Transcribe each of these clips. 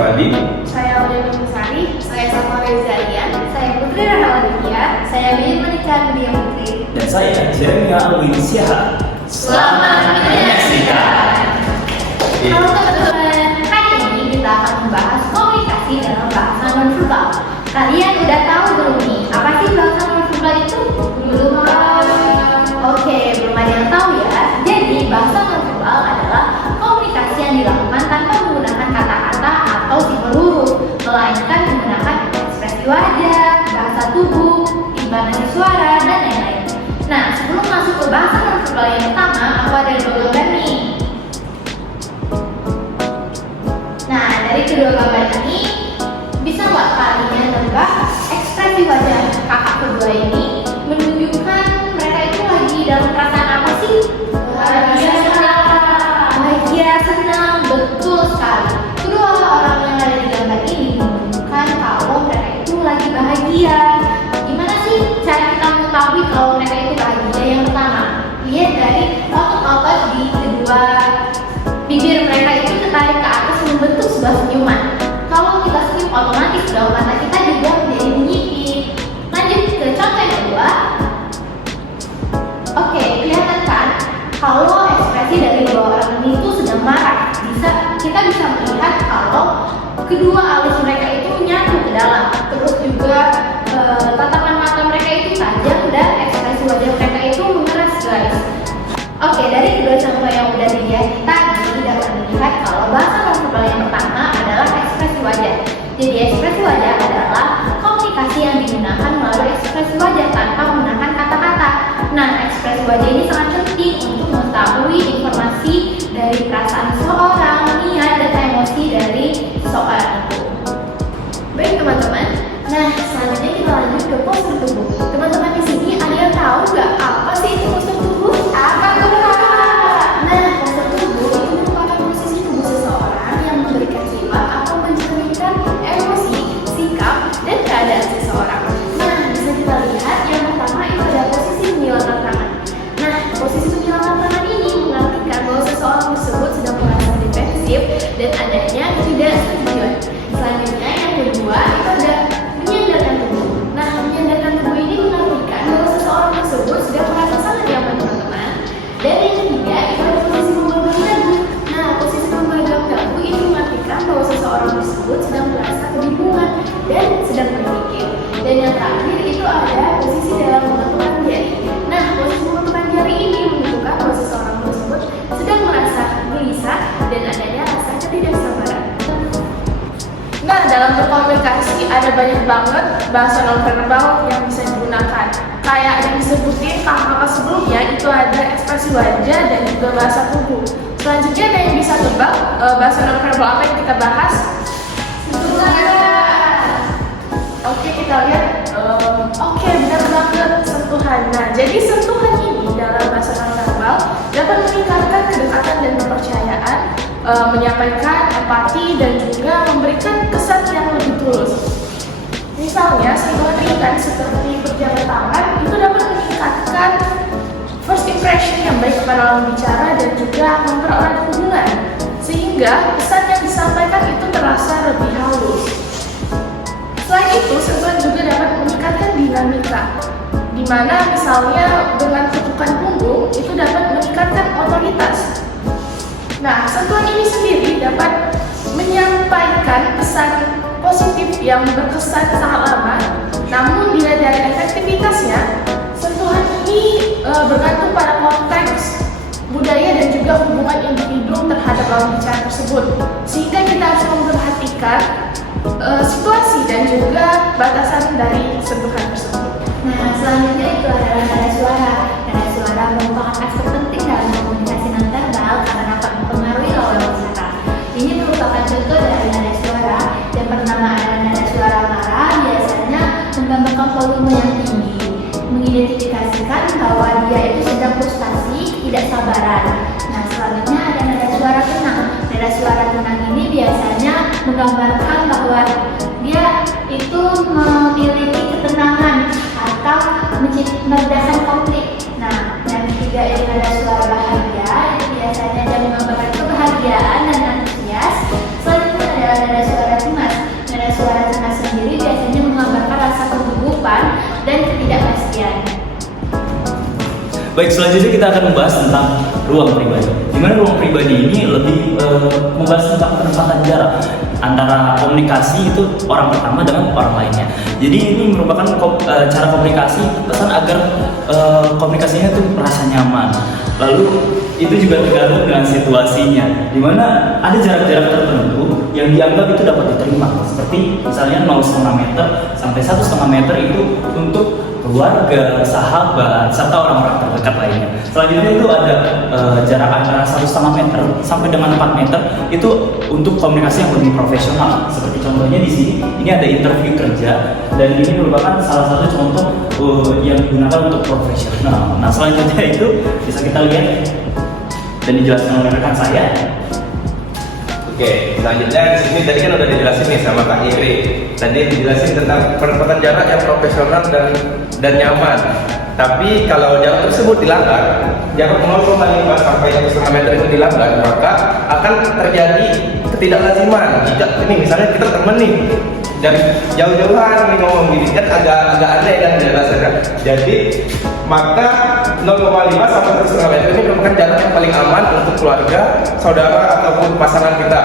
Fadil. Saya Udah Sari. Saya Salma Rezalian. Saya Putri Rahawadikia. Saya Bin Menikah Media Putri. Dan saya Jeremia Alwin Siha. Selamat menyaksikan. Halo teman-teman, hari ini kita akan membahas komunikasi dalam bahasa nonverbal. Kalian udah tahu belum nih, apa sih bahasa nonverbal itu? Belum tahu. Oke, belum ada yang tahu ya. Jadi bahasa nonverbal adalah komunikasi yang dilakukan tanpa menggunakan kata-kata atau simbol huruf, melainkan menggunakan ekspresi wajah, bahasa tubuh, intonasi suara, dan lain-lain. Nah, sebelum masuk ke bahasa nonverbal yang pertama, aku ada dua gambar nih. Nah, dari kedua gambar ini, bisa nggak kalian nebak ekspresi wajah kakak kedua ini menunjukkan mereka itu lagi dalam perasaan apa sih? Bahagia senang. Bahagia senang, betul sekali. Kedua orang yang ada di gambar ini menunjukkan kalau mereka itu lagi bahagia. Gimana sih cara kita mengetahui kalau mereka itu bahagia? Yang pertama, lihat dari otot-otot di kedua bibir mereka itu tertarik ke atas membentuk sebuah senyuman. Kalau kita senyum, otomatis dong mata kita juga menjadi menyipit. Lanjut ke contoh yang kedua. Oke, kelihatan kan kalau ekspresi dari dua orang ini itu sedang marah. Kita bisa melihat kalau kedua alis mereka itu nyatu ke dalam. Terus juga tatapan mata mereka itu tajam dan ekspresi wajah mereka itu mengeras, guys. Oke, dari kedua contoh yang udah dilihat tadi dapat dilihat kalau bahasa nonverbal yang pertama adalah ekspresi wajah. Jadi ekspresi wajah adalah komunikasi yang digunakan melalui ekspresi wajah tanpa menggunakan kata-kata. Nah, ekspresi wajah ini sangat penting untuk mengetahui informasi dari perasaan seseorang, niat dan emosi dari seseorang itu. Baik teman-teman, nah selanjutnya kita lanjut ke postur tubuh. Teman-teman di sini ada yang tahu nggak apa sih itu postur tubuh? Apa tuh? Nah, postur tubuh itu merupakan posisi tubuh seseorang yang memberikan sifat atau mencerminkan emosi, sikap, dan keadaan seseorang. Nah, bisa kita lihat yang pertama itu ada posisi menyilangkan tangan. Nah, posisi menyilangkan tangan ini mengartikan bahwa seseorang tersebut sedang merasa defensif dan adanya ketidaksetujuan. Selanjutnya yang kedua itu ada menyandarkan tubuh. Nah, menyandarkan tubuh ini mengartikan bahwa seseorang tersebut sudah merasa sangat nyaman, teman-teman. Dan yang ketiga itu ada posisi memegang dagu. Nah, posisi memegang dagu ini mengartikan bahwa seseorang tersebut sedang merasa kebingungan dan sedang berpikir. Dan yang terakhir itu ada posisi dalam menentukan jari. Nah, posisi menentukan jari ini menunjukkan bahwa seseorang tersebut sedang merasa gelisah dan adanya rasa ketidaksabaran. Nah, dalam berkomunikasi ada banyak banget bahasa nonverbal yang bisa digunakan. Kayak yang disebutin kakak sebelumnya itu ada ekspresi wajah dan juga bahasa tubuh. Selanjutnya ada yang bisa tebak bahasa nonverbal apa yang kita bahas? Sentuhan. Oke, kita lihat. Oke, benar banget, sentuhan. Nah, jadi sentuhan ini dalam bahasa nonverbal dapat meningkatkan kedekatan dan kepercayaan, menyampaikan empati dan juga memberikan kesan yang lebih tulus. Misalnya, sentuhan ringan seperti berjabat tangan itu dapat meningkatkan first impression yang baik kepada lawan bicara dan juga mempererat hubungan, sehingga kesan yang disampaikan itu terasa lebih halus. Selain itu, sentuhan juga dapat meningkatkan dinamika, di mana misalnya dengan ketukan punggung itu dapat meningkatkan otoritas. Nah, sentuhan ini sendiri dapat menyampaikan pesan positif yang berkesan sangat lama. Namun bila dari efektivitasnya, sentuhan ini bergantung pada konteks budaya dan juga hubungan individu terhadap lawan bicara tersebut. Sehingga kita harus memperhatikan situasi dan juga batasan dari sentuhan tersebut. Nah, selanjutnya itu adalah nada suara. Nada suara merupakan aspek penting dalam komunikasi nonverbal karena dapat mempengaruhi lawan bicara. Ini merupakan contoh dari nada suara. Yang pertama ada nada suara marah, biasanya menggambarkan volume yang tinggi, mengidentifikasikan bahwa dia itu sedang frustasi, tidak sabaran. Nah, selanjutnya ada nada suara tenang. Nada suara tenang ini biasanya menggambarkan bahwa dia itu memiliki ketenangan atau meredakan konflik. Nah, yang ketiga itu ada suara bahagia, itu biasanya dia menggambarkan kebahagiaan dan antusias. Selanjutnya ada suara Baik, selanjutnya kita akan membahas tentang ruang pribadi. Dimana ruang pribadi ini lebih membahas tentang penempatan jarak antara komunikasi itu orang pertama dengan orang lainnya. Jadi ini merupakan cara komunikasi pesan agar komunikasinya tuh merasa nyaman. Lalu itu juga tergantung dengan situasinya, dimana ada jarak-jarak tertentu yang dianggap itu dapat diterima, seperti misalnya 0,5 meter sampai 1,5 meter itu untuk keluarga, sahabat, serta orang-orang terdekat lainnya. Selanjutnya itu ada jarak antara 1,5 meter sampai dengan 4 meter itu untuk komunikasi yang lebih profesional. Seperti contohnya di sini, ini ada interview kerja dan ini merupakan salah satu contoh yang digunakan untuk profesional. Nah, selanjutnya itu bisa kita lihat dan dijelaskan oleh rekan saya. Oke, selanjutnya di sini tadi kan udah dijelasin nih sama Kak Iri. Tadi dijelasin tentang penempatan jarak yang profesional dan nyaman. Tapi kalau jarak tersebut dilanggar, jarak 0,5 sampai 1,5 meter itu dilanggar, maka akan terjadi ketidaklaziman. Jika ini misalnya kita temen nih, dari jauh-jauhan nih ngomong gini, kan agak aneh kan rasanya. Jadi maka 0,5 sampai 1,5 meter ini merupakan jarak yang paling aman untuk keluarga, saudara ataupun pasangan kita.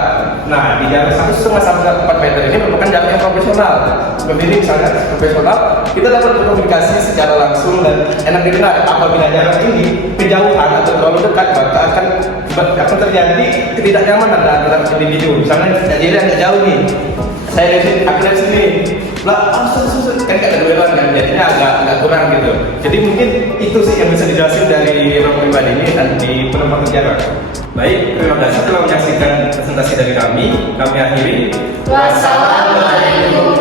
Nah, di jarak 1,5 sampai 4 meter ini merupakan jarak yang profesional. Seperti ini misalnya profesional, kita dapat berkomunikasi secara langsung dan enak didengar. Apabila jarak ini kejauhan atau terlalu dekat, maka akan terjadi ketidaknyamanan antara individu. Misalnya jadi agak jauh nih, saya dari sini, aku dari sini, lah, kan gak ada duelan kan, jadinya agak kurang gitu. Jadi mungkin itu sih yang bisa dijelasin dari ruang pribadi ini dan di penempatan jarak. Baik, terima kasih telah menyaksikan presentasi dari kami akhiri. Wassalamualaikum